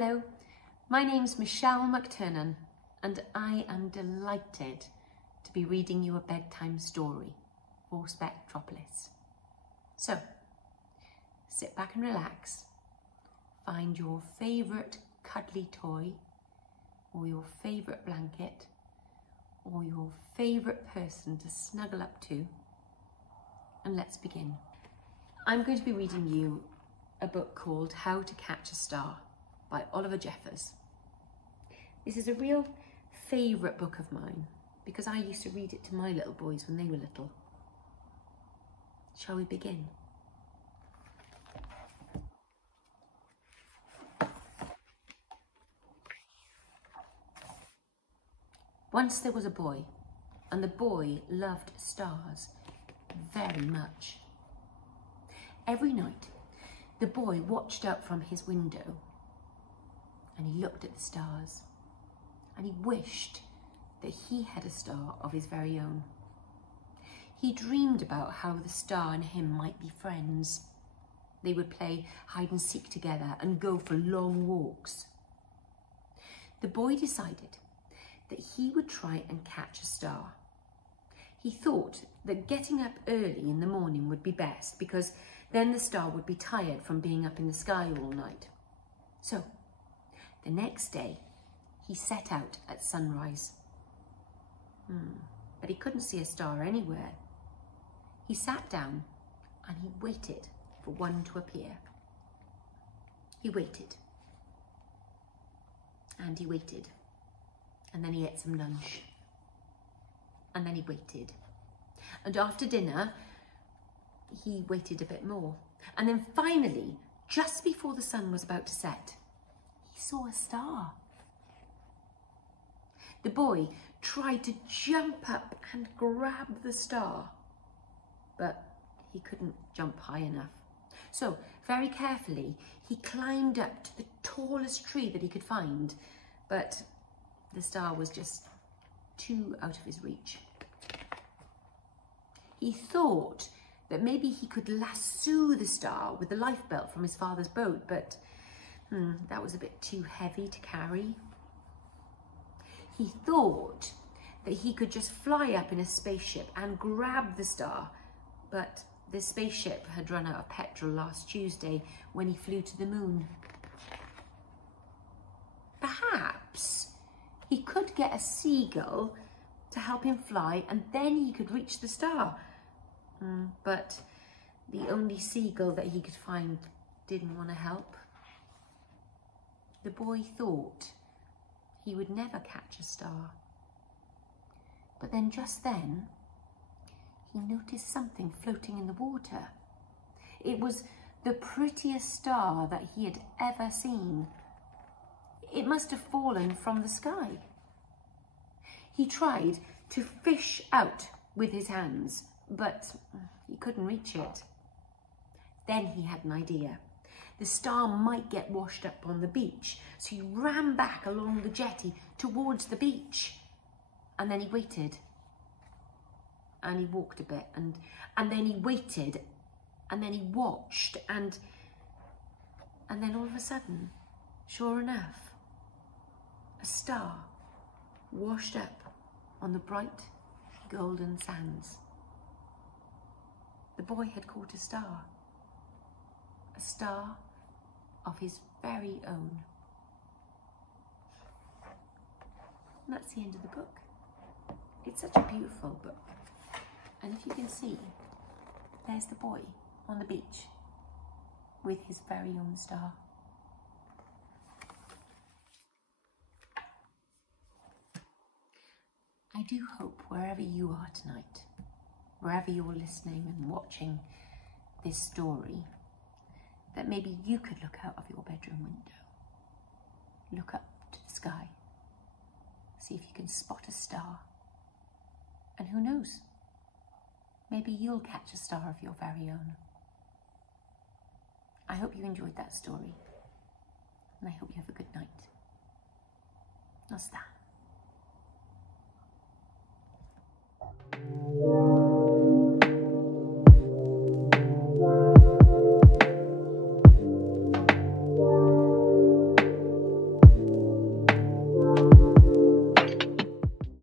Hello, my name's McTernan and I am delighted to be reading you a bedtime story for Spectropolis. So, sit back and relax, find your favourite cuddly toy or your favourite blanket or your favourite person to snuggle up to, and let's begin. I'm going to be reading you a book called How to Catch a Star by Oliver Jeffers. This is a real favourite book of mine because I used to read it to my little boys when they were little. Shall we begin? Once there was a boy, and the boy loved stars very much. Every night, the boy watched out from his window and he looked at the stars and he wished that he had a star of his very own. He dreamed about how the star and him might be friends. They would play hide and seek together and go for long walks. The boy decided that he would try and catch a star. He thought that getting up early in the morning would be best because then the star would be tired from being up in the sky all night. So, the next day, he set out at sunrise. But he couldn't see a star anywhere. He sat down and he waited for one to appear. He waited. And he waited. And then he ate some lunch. And then he waited. And after dinner, he waited a bit more. And then finally, just before the sun was about to set, he saw a star. The boy tried to jump up and grab the star, but he couldn't jump high enough. So, very carefully, he climbed up to the tallest tree that he could find, but the star was just too out of his reach. He thought that maybe he could lasso the star with the lifebelt from his father's boat, but that was a bit too heavy to carry. He thought that he could just fly up in a spaceship and grab the star, but the spaceship had run out of petrol last Tuesday when he flew to the moon. Perhaps he could get a seagull to help him fly and then he could reach the star. But the only seagull that he could find didn't want to help. The boy thought he would never catch a star. But then just then, he noticed something floating in the water. It was the prettiest star that he had ever seen. It must have fallen from the sky. He tried to fish out with his hands, but he couldn't reach it. Then he had an idea. The star might get washed up on the beach, so he ran back along the jetty towards the beach. And then he waited. And he walked a bit, and then he waited, and then he watched, and then all of a sudden, sure enough, a star washed up on the bright golden sands. The boy had caught a star of his very own. And that's the end of the book. It's such a beautiful book. And if you can see, there's the boy on the beach with his very own star. I do hope wherever you are tonight, wherever you're listening and watching this story, that maybe you could look out of your bedroom window, look up to the sky, see if you can spot a star, and who knows, maybe you'll catch a star of your very own. I hope you enjoyed that story, and I hope you have a good night. Nasta.